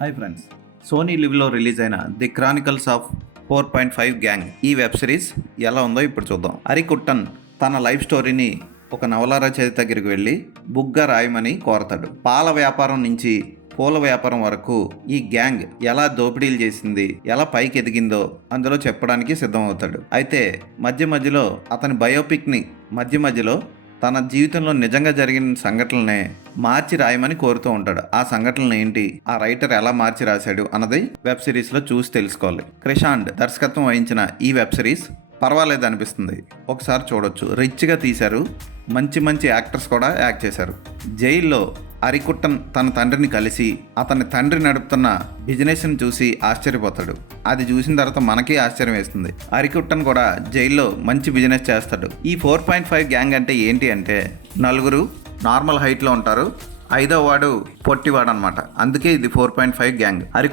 Hi friends, Sony లివ్లో release అయిన the Chronicles of 4.5 gang ఈ web series ఎలా ఉందో ఇప్పుడు చూద్దాం. హరికుట్టన్ తన లైఫ్ స్టోరీని ఒక నవల రచయిత దగ్గరికి వెళ్ళి బుక్గా రాయమని కోరతాడు. పాల వ్యాపారం నుంచి పూల వ్యాపారం వరకు ఈ గ్యాంగ్ ఎలా దోపిడీలు చేసింది, ఎలా పైకి ఎదిగిందో అందులో చెప్పడానికి సిద్ధమవుతాడు. అయితే మధ్యలో అతని బయోపిక్ని మధ్యలో తన జీవితంలో నిజంగా జరిగిన సంఘటనలనే మార్చి రాయమని కోరుతూ ఉంటాడు. ఆ సంఘటనలు ఏంటి, ఆ రైటర్ ఎలా మార్చి రాశాడు అన్నది వెబ్ సిరీస్లో చూసి తెలుసుకోవాలి. క్రిషాండ్ దర్శకత్వం వహించిన ఈ వెబ్ సిరీస్ పర్వాలేదు అనిపిస్తుంది, ఒకసారి చూడొచ్చు. రిచ్గా తీశారు, మంచి యాక్టర్స్ కూడా యాక్ట్ చేశారు. జైల్లో హరికుట్టన్ తన తండ్రిని కలిసి అతని తండ్రి నడుపుతున్న బిజినెస్ని చూసి ఆశ్చర్యపోతాడు. అది చూసిన తర్వాత మనకి ఆశ్చర్యం వేస్తుంది. హరికుట్టన్ కూడా జైల్లో మంచి బిజినెస్ చేస్తాడు. ఈ 4.5 గ్యాంగ్ అంటే ఏంటి అంటే, నలుగురు నార్మల్ హైట్లో ఉంటారు, 5వ వాడు పొట్టివాడు అనమాట. అందుకే ఇది 4.5 గ్యాంగ్.